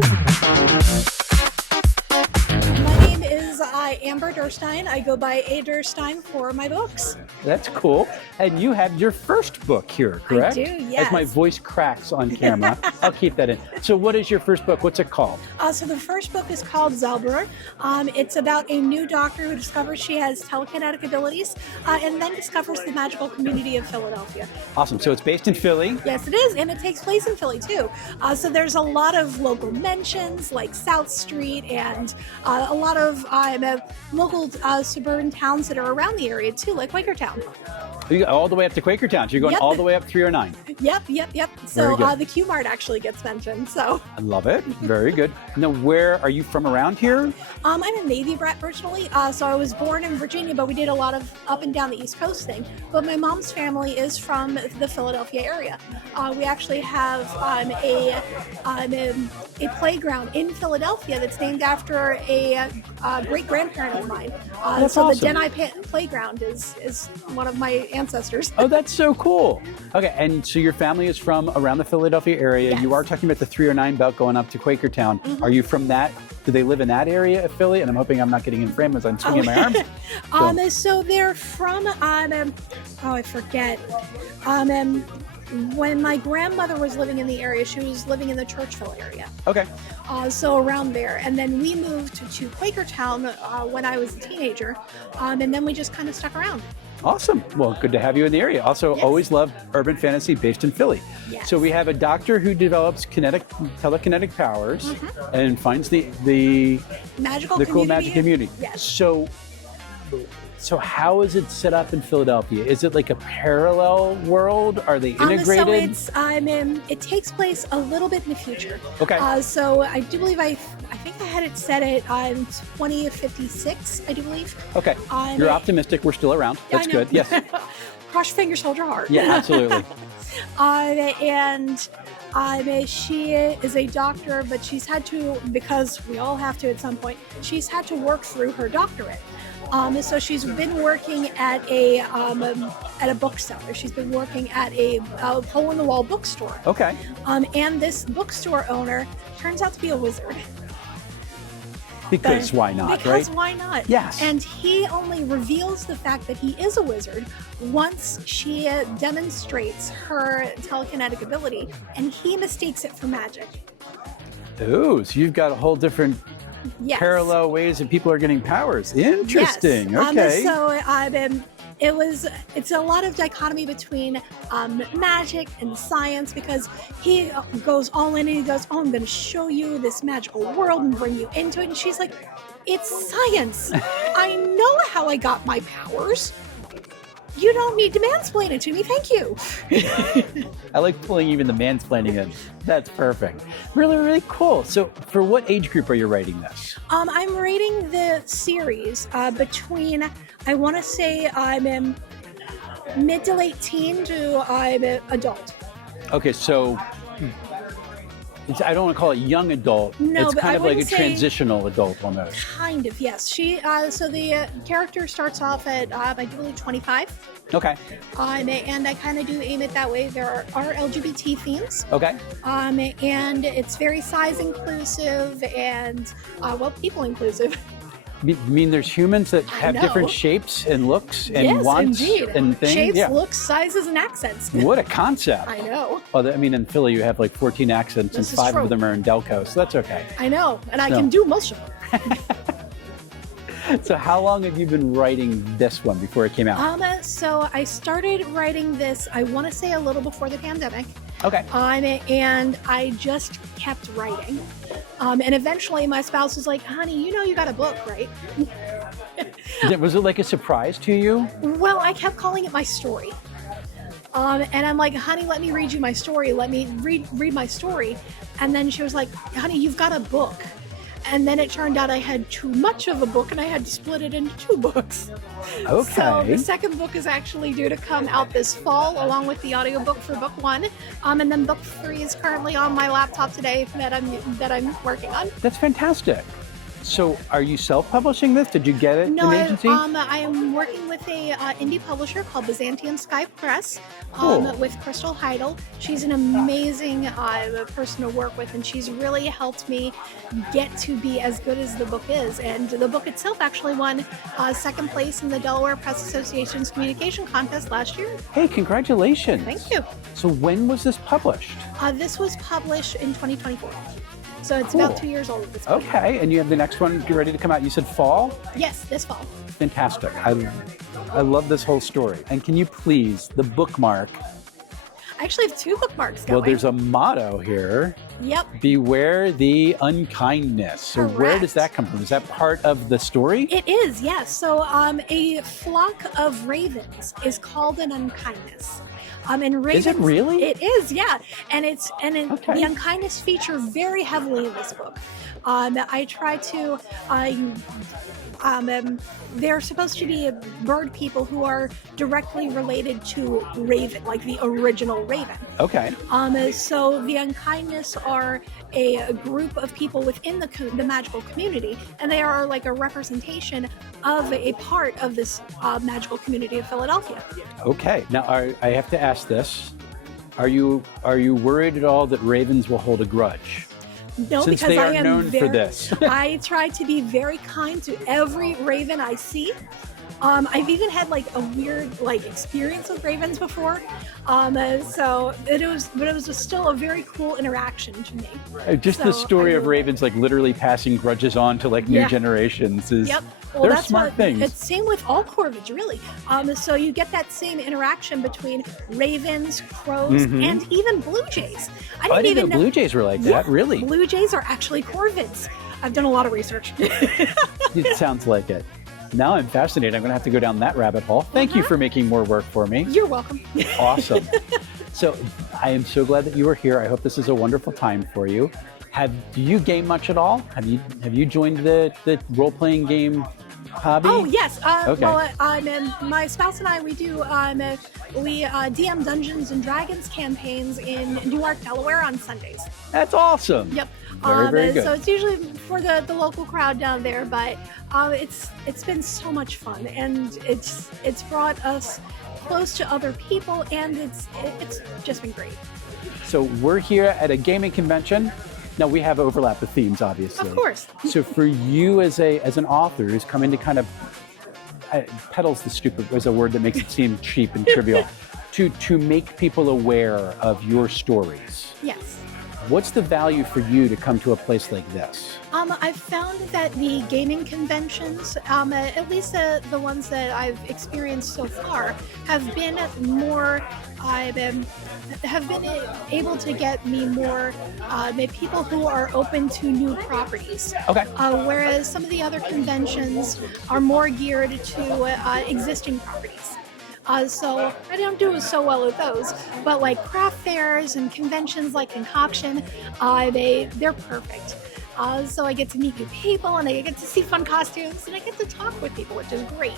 My name is Amber Derstine. I go by A. Derstine for my books. That's cool. And you have your first book here, correct? I do, yes. As my voice cracks on camera, I'll keep that in. So what is your first book? What's it called? So the first book is called Zelbrur. It's about a new doctor who discovers she has telekinetic abilities and then discovers the magical community of Philadelphia. Awesome. So it's based in Philly. Yes, it is, and it takes place in Philly too. So there's a lot of local mentions like South Street and a lot of local suburban towns that are around the area too, like Quakertown. You go all the way up to Quakertown. So you're going all the way up 309. Yep. So the Q Mart actually gets mentioned. So I love it. Very good. Now, where are you from around here? I'm a Navy brat personally. So I was born in Virginia, but we did a lot of up and down the East Coast thing. But my mom's family is from the Philadelphia area. We actually have a playground in Philadelphia that's named after a great grandparent of mine. That's so awesome. the Denai playground is one of my ancestors. Oh, that's so cool. Okay, and so your family is from around the Philadelphia area. Yes. You are talking about the 309 belt going up to Quakertown. Mm-hmm. Are you from that? Do they live in that area of Philly? And I'm hoping I'm not getting in frame as I'm swinging my arms. So they're from, I forget. When my grandmother was living in the area, she was living in the Churchville area. Okay. So around there. And then we moved to Quakertown when I was a teenager. And then we just kind of stuck around. Awesome. Well, good to have you in the area. Also, Yes. always loved urban fantasy based in Philly. Yes. So we have a doctor who develops telekinetic powers and finds the cool magic community. Yes. So how is it set up in Philadelphia? Is it like a parallel world? Are they integrated? So it takes place a little bit in the future. Okay. So I do believe I think I had it set at 2056, I do believe. Okay. You're optimistic. We're still around. That's I know. good. Yes. Cross your fingers, hold your heart. Yeah, absolutely. She is a doctor, but she's had to, because we all have to at some point, she's had to work through her doctorate. So she's been working at a bookseller. She's been working at a hole-in-the-wall bookstore. Okay. And this bookstore owner turns out to be a wizard. Because why not, Because right? why not? Yes. And he only reveals the fact that he is a wizard once she demonstrates her telekinetic ability, and he mistakes it for magic. Ooh, so you've got a whole different parallel ways that people are getting powers. Interesting. Yes. Okay. It's a lot of dichotomy between magic and science, because he goes all in and he goes, I'm going to show you this magical world and bring you into it. And she's like, it's science. I know how I got my powers. You don't need to mansplain it to me. Thank you. I like pulling even the mansplaining in. That's perfect. Really, really cool. So for what age group are you writing this? I'm rating the series between, I want to say I'm in mid to late teen to I'm adult. Okay, so I don't want to call it young adult. No, it's but kind I of like a wouldn't say- transitional adult almost. Kind of, yes. She so the character starts off at I believe 25. Okay. And I kind of do aim it that way. There are LGBT themes. Okay. And it's very size inclusive and people inclusive. You mean there's humans that have know. different shapes and looks and Yes, wants indeed. and things? Shapes, Yeah. looks, sizes, and accents. What a concept. I know. Well, I mean, in Philly, you have like 14 accents This and is 5 true. of them are in Delco, so that's okay. I know, and I No. can do most of them. So how long have you been writing this one before it came out? So I started writing this, I want to say a little before the pandemic. Okay. And I just kept writing. And eventually my spouse was like, honey, you got a book, right? Was it like a surprise to you? Well, I kept calling it my story. And I'm like, honey, let me read you my story. Let me read my story. And then she was like, honey, you've got a book. And then it turned out I had too much of a book and I had to split it into 2 books. Okay. So the second book is actually due to come out this fall along with the audiobook for book 1. And then book 3 is currently on my laptop today that I'm working on. That's fantastic. So are you self-publishing this? Did you get it No, in agency? I am working with a indie publisher called Byzantium Sky Press Cool. with Crystal Heidel. She's an amazing person to work with, and she's really helped me get to be as good as the book is. And the book itself actually won second place in the Delaware Press Association's communication contest last year. Hey, congratulations. Thank you. So when was this published? This was published in 2024. So it's Cool. about 2 years old at this point. Okay, and you have the next one ready to come out. You said fall? Yes, this fall. Fantastic. I love this whole story. And can you please, the bookmark, I actually have 2 bookmarks going. well, there's a motto here, Yep. beware the unkindness. So where Correct. does that come from? Is that part of the story? It is, yes. So a flock of ravens is called an unkindness. And ravens, Is it really? It is, yeah. And Okay. the unkindness feature very heavily in this book. I try to. They're supposed to be bird people who are directly related to Raven, like the original Raven. Okay. So the unkindness are a group of people within the magical community, and they are like a representation of a part of this magical community of Philadelphia. Okay. Now, I have to ask this. Are you worried at all that ravens will hold a grudge? No, Since because they I are am known for this. I try to be very kind to every raven I see. I've even had like a weird like experience with ravens before. So it was still a very cool interaction to me. Just So the story I of really- ravens like literally passing grudges on to like new Yeah. generations is Yep. Well, they're that's smart what, things. It's same with all corvids, really. So you get that same interaction between ravens, crows, and even blue jays. I Oh, I didn't didn't even know blue jays were like that. Yeah, Really? Blue jays are actually corvids. I've done a lot of research. It sounds like it. Now I'm fascinated. I'm going to have to go down that rabbit hole. Thank you for making more work for me. You're welcome. Awesome. So I am so glad that you are here. I hope this is a wonderful time for you. Do you game much at all? Have you joined the role-playing game hobby? Oh yes. Okay. Well, my spouse and I we do we DM Dungeons and Dragons campaigns in Newark, Delaware on Sundays. That's awesome. Yep. Very good. So it's usually for the local crowd down there, but it's been so much fun, and it's brought us close to other people, and it's just been great. So we're here at a gaming convention. Now we have overlap of themes, obviously. Of course. So for you as an author who's coming to kind of peddles the stupid is a word that makes it seem cheap and trivial, to make people aware of your stories. Yes. What's the value for you to come to a place like this? I've found that the gaming conventions, at least the ones that I've experienced so far, have been more. Have been able to get me more people who are open to new properties. Okay. Whereas some of the other conventions are more geared to existing properties. So I don't do so well with those, but like craft fairs and conventions like Concoction, they're perfect. So I get to meet new people, and I get to see fun costumes, and I get to talk with people, which is great.